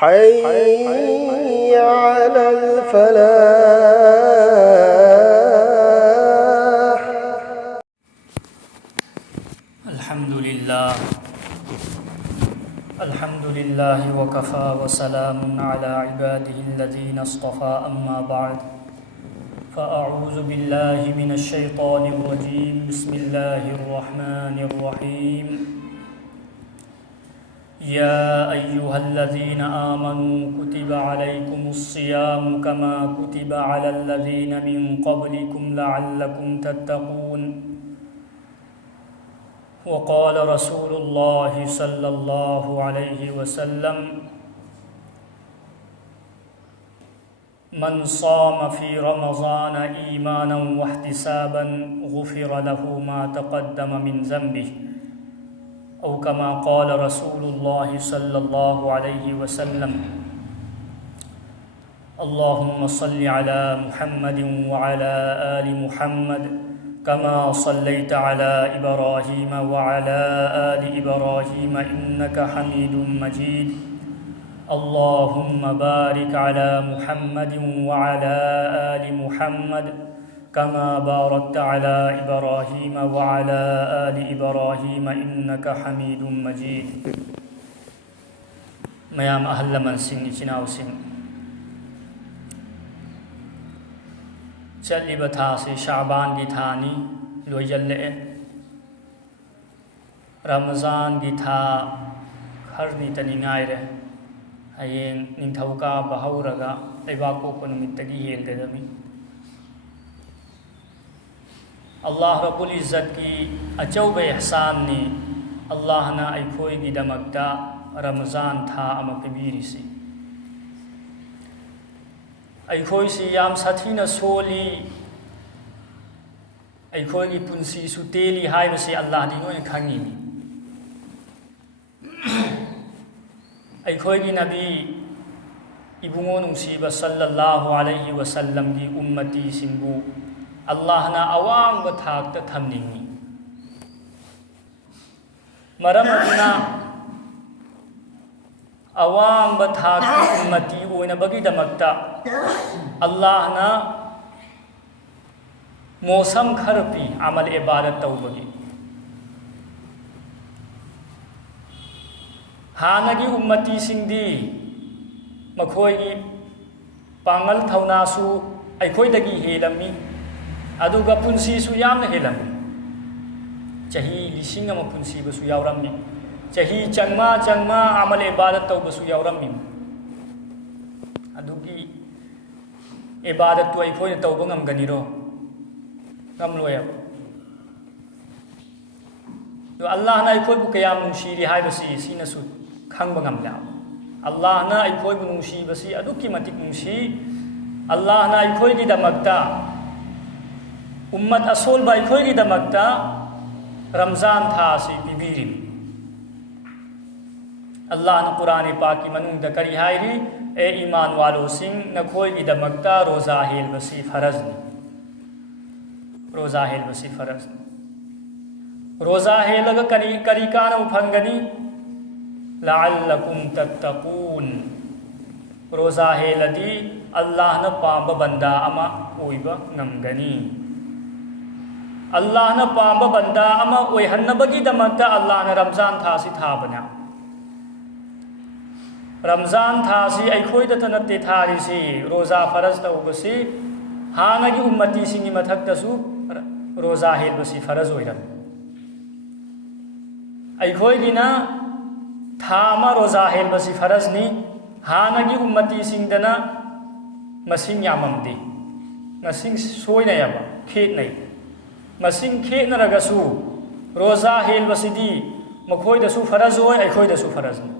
حي على الفلاح. الحمد لله وكفى وسلام على عباده الذين اصطفى أما بعد فأعوذ بالله من الشيطان الرجيم بسم الله الرحمن الرحيم يا أيها الذين آمنوا كتب عليكم الصيام كما كتب على الذين من قبلكم لعلكم تتقون وقال رسول الله صلى الله عليه وسلم من صام في رمضان إيمانا واحتسابا غفر له ما تقدم من ذنبه أو كما قال رسول الله صلى الله عليه وسلم اللهم صل على محمد وعلى آل محمد كما صليت على إبراهيم وعلى آل إبراهيم إنك حميد مجيد اللهم بارك على محمد وعلى آل محمد كما باركت على إبراهيم وعلى آل إبراهيم إنك حميد مجيد ميام أهل من سن إجناو سن ꯆꯠꯂꯤꯕ ꯊꯥꯁꯤ ꯁꯥꯕꯥꯟꯒꯤ ꯊꯥꯅꯤ ꯂꯣꯏꯖꯜꯂꯛꯑꯦ ꯔꯃꯖꯥꯟꯒꯤ ꯊꯥ ꯈꯔꯅꯤꯇꯅꯤ ꯉꯥꯏꯔꯦ ꯍꯌꯦꯡ ꯅꯤꯡꯊꯧꯀꯥꯕ ꯍꯧꯔꯒ ꯂꯩꯕꯥꯛ ꯄꯣꯛꯄ ꯅꯨꯃꯤꯠꯇꯒꯤ ꯍꯦꯟꯒꯗꯕꯅꯤ ꯑꯜꯂꯥꯍ ꯔബ്ബꯨꯜ ꯏꯖ꯭ꯖꯠꯀꯤ ꯑꯆꯧꯕ ꯏꯍꯁꯥꯟꯅꯤ ꯑꯜꯂꯥꯍꯅ ꯑꯩꯈꯣꯏꯒꯤꯗꯃꯛꯇ ꯔꯃꯖꯥꯟ ꯊꯥ ꯑꯃ ꯄꯤꯕꯤꯔꯤꯁꯤ ꯑꯩꯈꯣꯏꯁꯤ ꯌꯥꯝ ꯁꯥꯊꯤꯅ ꯁꯣꯜꯂꯤ ꯑꯩꯈꯣꯏꯒꯤ ꯄꯨꯟꯁꯤꯁꯨ ꯇꯦꯜꯂꯤ ꯍꯥꯏꯕꯁꯤ ꯑꯜꯂꯥꯍꯗꯤ ꯂꯣꯏꯅ ꯈꯪꯉꯤꯅꯤ ꯑꯩꯈꯣꯏꯒꯤ ꯅꯕꯤ ꯏꯕꯨꯡꯉꯣ ꯅꯨꯡꯁꯤꯕ ꯁꯜꯂꯜꯂꯥꯍꯨ ꯑꯂꯩꯍꯤ ꯋꯁꯜꯂꯝꯒꯤ ꯎꯝꯃꯇꯤꯁꯤꯡꯕꯨ ꯑꯜꯂꯥꯍꯅ ꯑꯋꯥꯡꯕ ꯊꯥꯛꯇ ꯊꯝꯅꯤꯡꯉꯤ ꯃꯔꯝ ꯑꯗꯨꯅ ꯑꯋꯥꯡꯕ ꯊꯥꯛꯀꯤ ꯎꯝꯃꯇꯤ ꯑꯣꯏꯅꯕꯒꯤꯗꯃꯛꯇ ꯑꯜꯂꯥꯍꯅ ꯃꯣꯁꯝ ꯈꯔ ꯄꯤ ꯑꯃꯜ ꯏꯕꯥꯗꯠ ꯇꯧꯕꯒꯤ ꯍꯥꯟꯅꯒꯤ ꯎꯝꯃꯇꯤꯁꯤꯡꯗꯤ ꯃꯈꯣꯏꯒꯤ ꯄꯥꯡꯒꯜ ꯊꯧꯅꯥꯁꯨ ꯑꯩꯈꯣꯏꯗꯒꯤ ꯍꯦꯜꯂꯝꯃꯤ ꯑꯗꯨꯒ ꯄꯨꯟꯁꯤꯁꯨ ꯌꯥꯝꯅ ꯍꯦꯜꯂꯝꯃꯤ ꯆꯍꯤ 1000 ꯄꯨꯟꯁꯤꯕꯁꯨ ꯌꯥꯎꯔꯝꯃꯤ ꯆꯍꯤ ꯆꯪꯃꯥ ꯑꯃꯜ ꯏꯕꯥꯗꯠ ꯇꯧꯕꯁꯨ ꯌꯥꯎꯔꯝꯃꯤ ꯑꯗꯨꯒꯤ ꯏꯕꯥꯗꯠꯇꯨ ꯑꯩꯈꯣꯏꯅ ꯇꯧꯕ ꯉꯝꯒꯅꯤꯔꯣ ꯉꯝꯂꯣꯏꯕ ꯑꯗꯣ ꯑꯜꯂꯥꯍꯅ ꯑꯩꯈꯣꯏꯕꯨ ꯀꯌꯥꯝ ꯅꯨꯡꯁꯤꯔꯤ ꯍꯥꯏꯕꯁꯤ ꯁꯤꯅꯁꯨ ꯈꯪꯕ ꯉꯝꯂꯦ ꯑꯜꯂꯥꯍꯅ ꯑꯩꯈꯣꯏꯕꯨ ꯅꯨꯡꯁꯤꯕꯁꯤ ꯑꯗꯨꯛꯀꯤ ꯃꯇꯤꯛ ꯅꯨꯡꯁꯤ ꯑꯜꯂꯥꯍꯅ ꯑꯩꯈꯣꯏꯒꯤꯗꯃꯛꯇ ꯎꯝꯃꯠ ꯑꯁꯣꯜꯕ ꯑꯩꯈꯣꯏꯒꯤꯗꯃꯛꯇ ꯔꯝꯖꯥꯟ ꯊꯥ ꯑꯁꯤ ꯄꯤꯕꯤꯔꯤꯕ अल्लाह कुरान पाक की मनुंग करी हायरी ए ईमान वालों सिंह नखोयगिदमक्ता रोजा हेलबसी फरजनी रोजा हेलबसी फरजनी रोजा हेलग करी कान फंगनी लअल्लकुम तत्तकून रोजा हेलदी अल्लाह न पाब बंदा अमा ओइबा नमगनी अल्लाह न पाब बंदा अमा ओइहन्नबगिदमक्ता अल्लाह न रमजान था सि थाबना रमजान थासी अखोइदत नत्ते थारिसी रोजा फरज तौबसी हानगी उम्मती सिंगी मथक्तसु रोजा हेलबसी फरज ओइरम अखोइगिना थामा रोजा हेलबसी फरजनी हानगी उम्मती सिंगदना मसिंग याममदी मसिंग सोइनयबा खेतनै मसिंग खेतनरगसु रोजा हेलबसीदी मखोइदसु फरज ओइ अखोइदसु फरजनी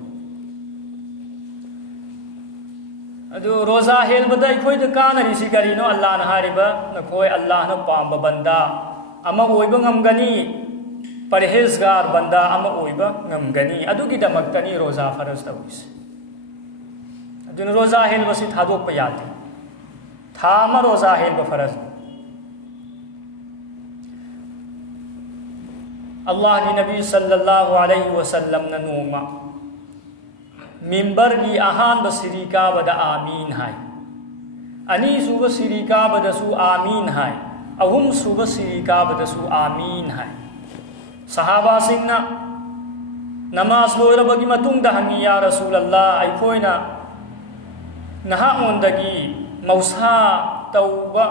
अदु रोजा हेलबदा अखोइद कानरिसि करिनो अल्लाहना हारिबा नखोय अल्लाहना पांबा बंदा अमा ओइबा ngамगनी परहेजगार बंदा अमा ओइबा ngамगनी अदुगिदमक्तनी रोजा फरज तौइस अदुन रोजा हेलबसि थादोकपा यादे थामा रोजा हेलबा फरज अल्लाह की नबी सल्लल्लाहु अलैहि वसल्लम न नोमा मिंबर की अहान बसिरी काबदा आमीन है अनी सुब सिरी काबदसु आमीन है अहुम सुब सिरी काबदसु आमीन है सहाबा सिंगना नमाज लोरबगी मतुंगदा हंगी या रसूल अल्लाह अखोइना नहाओंदगी मौसा तौबा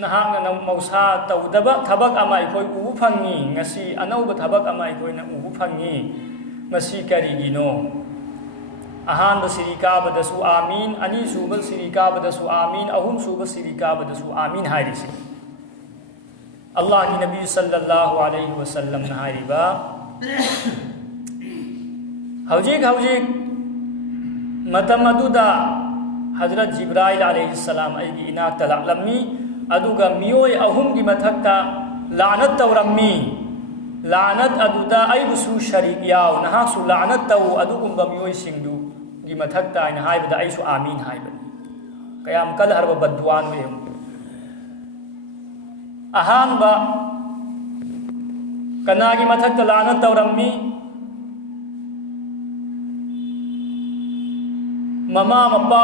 नहांगना मौसा तौदबा थबक अमा अखोइ उबु फंगी ngasi अनौबा थबक अमा अखोइना उबु फंगी मसी करिगिनो अहान सिरी काबदसु आमीन अनी सूब सिरी काबदसु आमीन अहुम सूब सिरी काबदसु आमीन हारिसी अल्लाह की नबी सल्लल्लाहु अलैहि वसल्लम ने हारिबा हौजिक हौजिक मतम अदुदा हजरत जिब्राइल अलैहिस्सलाम अयगी इनाक तलालमी अदुगा मियोय अहुम की मथक्ता लानत तौरम्मी लानत अदुदा अयबुसु शरीक याव नहासु लानत तौ अदुगुंबा मियोय सिंगदु की मथक्ता आइन हाइबदा अयसु आमीन हाइबनी कयाम कल हरब बद्दुआन वे अहानबा कनागी मथक्ता लानत तौरम्मी ममा मपा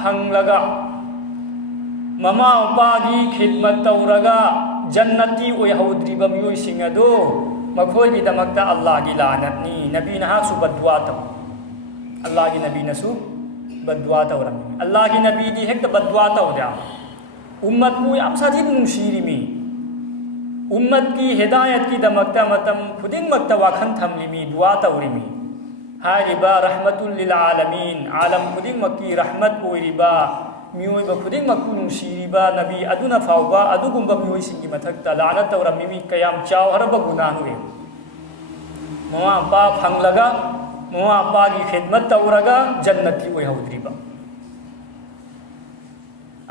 फंगलगा ममा मपा की खिदमत तौरगा जन्नती ओयहौद्रिबा मियोयसिंग अदो मखोयगी दमक्ता अल्लाह की लानतनी नबी नहासु बद्दुआ तौ अल्लाह की नबी नसु बद्दुआ तौरमी अल्लाह की नबी दी हेक्ता बद्दुआ तौदा उम्मत को याम साथी नुंसीरिमी उम्मत की हिदायत की दमक्ता मतम खुदिंग मक्ता वाखन थमलिमी दुआ तौरिमी हारिबा रहमतुल लिल आलमीन आलम खुदिंग मक्की रहमत ओइरिबा मियोइबा खुदिंग मक्कु नुंसीरिबा नबी अदुना फाउबा अदुगुंबा मियोइसिंगी मथक्ता लानत तौरमी कयाम चावहरबा गुनाहुए ममा पा फंगलगा ममा पा की खिदमत तौरगा जन्नती ओइहौद्रिबा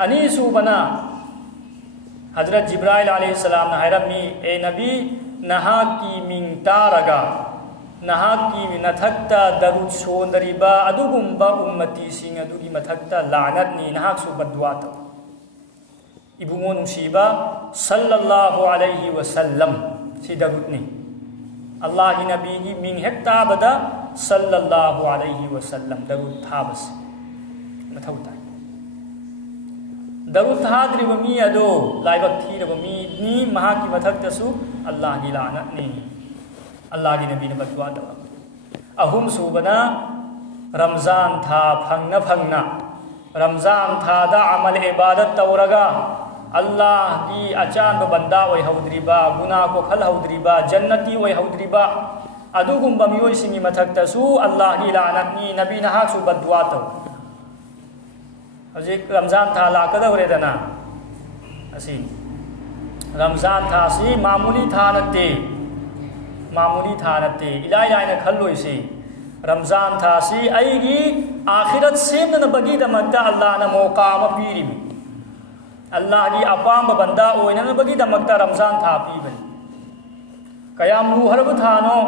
अनी सुबना हजरत जिब्राइल अलैहिस्सलाम ने हायरमी ए नबी नहा की मिंग तारगा नहा की नथक्ता दरुद सोंदरिबा अदुगुंबा उम्मती सिंग अदुगी मथक्ता लानतनी नहा सु बद्दुआ तौ इबुंगो नुसीबा सल्लल्लाहु अलैहि वसल्लम सी दरुदनी अल्लाह की नबी की मिंग हेक्ता बदा सल्लल्लाहु अलैहि वसल्लम दरुद थाबस मथौता दरुद थाद्रिबा मी अदो लाइबक थीरबा मी नी महा की मथक्तसु अल्लाह की लानतनी अल्लाह की नबी ने बद्दुआ दवा अहुम सूबना रमज़ान था फंगना फंगना रमज़ान था दा अमल इबादत तौरगा अल्लाह की अचान बंदा ओय हौद्रिबा गुनाह को खल हौद्रिबा जन्नती ओय हौद्रिबा अदुगुंबा मियोय सिंगी मथक्तसु अल्लाह की लानतनी नबी नहासु बद्दुआ तौ हजिक रमज़ान था लाकदौरेदना असी रमज़ान था सी मामूली था नते मामूली था नते इलाय लायना खल्लोइसी रमज़ान था सी अयगी आखिरत सेमन बगी दमक्ता अल्लाह न मौका अमा पीरिमी अल्लाह की अपाम बंदा ओइनन बगी दमक्ता रमज़ान था पीबनी कयाम लूहरब थानो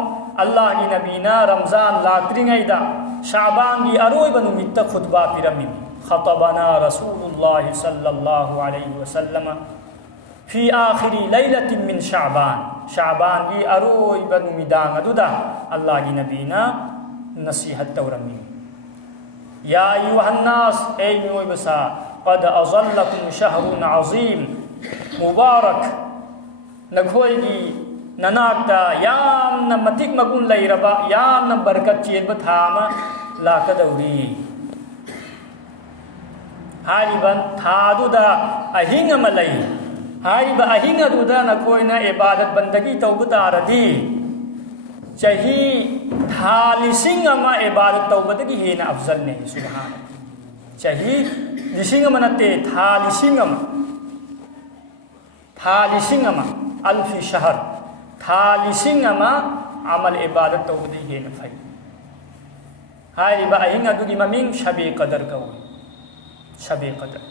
अल्लाह की नबीना रमज़ान लाक्त्रिंगैदा शाबान की अरोइब नुमित्ता खुतबा पिरमी खतबना रसूलुल्लाह सल्लल्लाहु अलैहि वसल्लम फी आखिरी लैलतिन मिन शाबान शाबान की अरोइब नुमिदांग अदुदा अल्लाह की नबीना नसीहत तौरमी या अय्युहन्नास ए मियोइबसा क़द अज़ल्लकुम शहरुन अज़ीम मुबारक नखोइगी ननाक्ता यामना मतिक मगुन लैरबा यामना बरकत चेबा थामा लाकदौरी हारिबन थादुदा अहिंग अमा लई हारिबा अहिंग अदुदा नखोइना इबादत बंदगी तौबा तारदी चही था लिसिंग अमा इबादत तौबदगी हेना अफजल ने सुबहान चही लिसिंग अमा नते था लिसिंग अमा अल्फी शहर था लिसिंग अमा अमल इबादत तौबदगी हेना फई हारिबा अहिंग अदुगी ममिंग शबे कदर कौई शबे कदर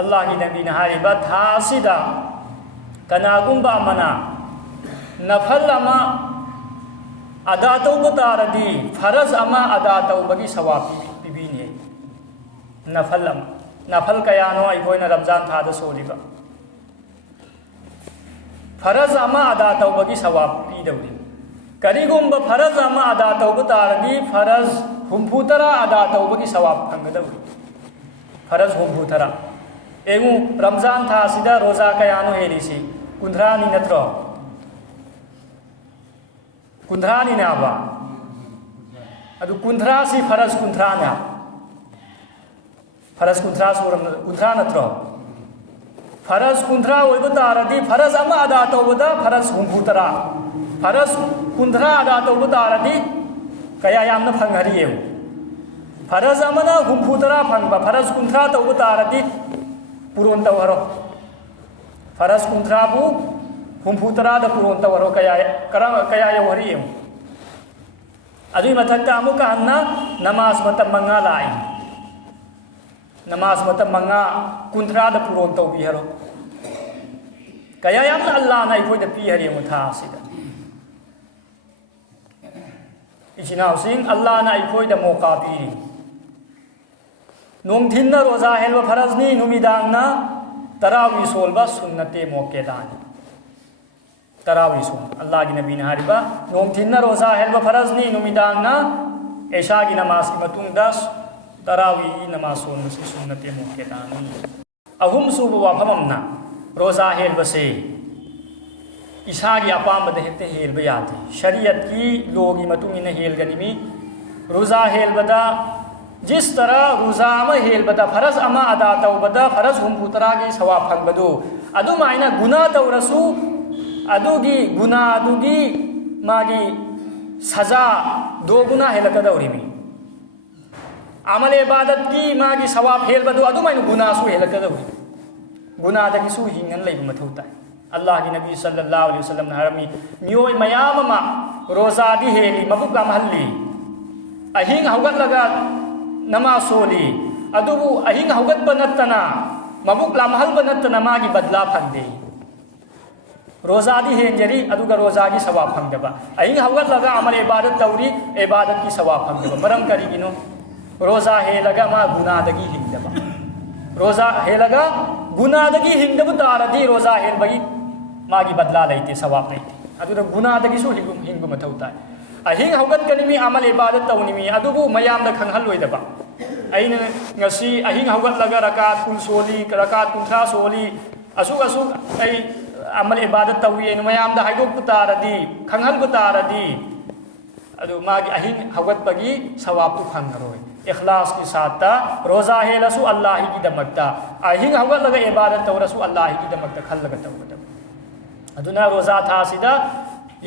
अल्लाह की नबी ने हारिबा थासिदा कनागुंबा मना नफल अमा अदा तौबा तारदी फरज अमा अदा तौबगी सवाब पिबीने नफल कयानो अइखोइना रमज़ान थादा सोलिबा फरज अमा अदा तौबगी सवाब पीदौरी करीगुम्बा फरज अमा अदा तौब तारदी फरज हुम्फुतरा अदा तौबगी सवाब फंगदबरी फरज हुम्फुतरा एगु रमजान था सिदा रोजा कयानो हेलिसी कुंद्रानी नत्रो कुंद्रानी नाबा अदु कुंद्रा सी फरज कुंद्राना फरज कुंद्रा सूरम कुंद्रा नत्रो फरज कुंद्रा ओइब तारदी फरज अमा अदा तौबदा फरज हुम्फुतरा फरज कुंद्रा अदा तौब तारदी कया यामना फंगहरिये फरज अमना हुम्फुतरा फंगबा फरज कुंद्रा तौब तारदी पुरोन तवरो फरज कुंद्रा बु हुम्फुतरा द पुरोन तवरो कया यवहरिये अदुई मथक्ता अमुका हन्ना नमाज मतम मंगा लाई नमाज मतम मंगा कुंद्रा द पुरोन तौबी हरो कया यामना अल्लाह ना इखोय द पी हरिये मुथा सिदा इचिनाउसिंग अल्लाह ना इखोय द मौका पीरी नोंथिन रोजा हेल्ब फरजनी नुमिदांगना तरावी सोलबा सुन्नते मोकेदानी तरावी सोल अल्लाह की नबी ने हारिबा नोंथिन रोजा हेल्ब फरजनी नुमिदांगना ऐशा की नमाज की मतुंग दस तरावी नमाज सोल मसी सुन्नते मोकेदानी अहुम सुब वाफमना रोजा हेल्ब से इसा की अपामद हेते हेल्ब याते शरीयत की लोगी मतुंग इन हेल्गनिमी रोजा हेल्बदा जिस तरह रोजा अमा हेल्बदा फरज अमा अदा तौबदा फरज हुम्फुतरा की सवाब फंगबदु अदुमाइना गुना तौरसु अदुगी गुना अदुगी मागी सजा दो गुना हेलकदौरिमी अमल इबादत की मागी सवाब हेल्बदु अदुमाइना गुना सु हेलकदौरि गुना दगी सु हिंगन लैब मथौ ताई अल्लाह की नबी सल्लल्लाहु अलैहि वसल्लम ने हरमी मियोय मयाम मा रोजा दी हेली मबुक लामहल्ली अहिंग हौगतलगा नमाज सोली अदुबु अहिंग हौगतब नत्तना मबुक लामहल्ब नत्तना मागी बदला फंगदे रोजा दी हेंजरी अदुगा रोजा की सवाब फंगदबा अहिंग हौगतलगा अमल इबादत तौरी इबादत की सवाब फंगदबा मरम करिगिनो रोजा हेलगा मा गुनादगी हिंगदबा रोजा हेलगा गुनादगी हिंगदबु तारदी रोजा हेलबगी मागी बदला लेते सवाब लेते अदुदा गुनादगी सु हिंगु मथौ ताई अहिंग हौगतकनिमी अमल इबादत तौनिमी अदुबु मयामदा खंगहल्लोइदबा अइना ngasi अहिंग हौगतलगा रकात कुल सोली रकात कुंथ्रा सोली असुक असुक अइ अमल इबादत तौई मयामदा हाइदोक तारदी खंगहल्बु तारदी अदु मागी अहिंग हौगतबगी सवाब तु खंगरोय इखलास की साथ रोजा हेलसु अल्लाह की दमकता अहिंग हौगतलगा इबादत तौरसु अल्लाह की दमकता खल्लगा तौगदब अदुना रोजा था सिदा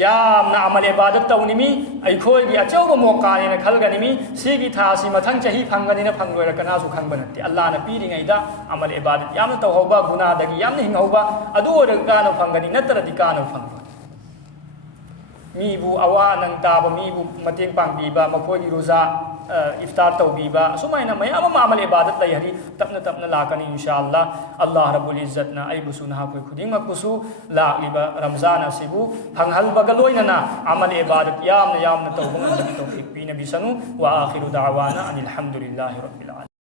यामना अमल इबादत तौनिमी अखोयगी अचौब मौकाने खलगनिमी सिगी थासी मथंग चही फंगनिना फंगलोय कनासु खंग बनते अल्लाह न पीरिङैदा अमल इबादत यामना तौहौबा गुनादगी यामना हिंगौबा अदु ओरगानो फंगनि नत्रदि कानो फंग मीबु अवा नंग ताबा मीबु मतेंग पांगबीबा मखोयगी रोजा इफ्तार तौबीबा सुमाइना मयाम अमल इबादत लई हरी तपना तपना लाकनी इंशाअल्लाह अल्लाह रब्बुल इज्जत ना अइबुसु नहा कोई खुदिंग मकुसु लालिबा रमजान असिबु फंगहल्बगा लोइनना अमल इबादत यामना तौबा तौफीक पीना बिसनु व आखिरु दावाना अनिल हम्दुलिल्लाहि रब्बिल आलमीन।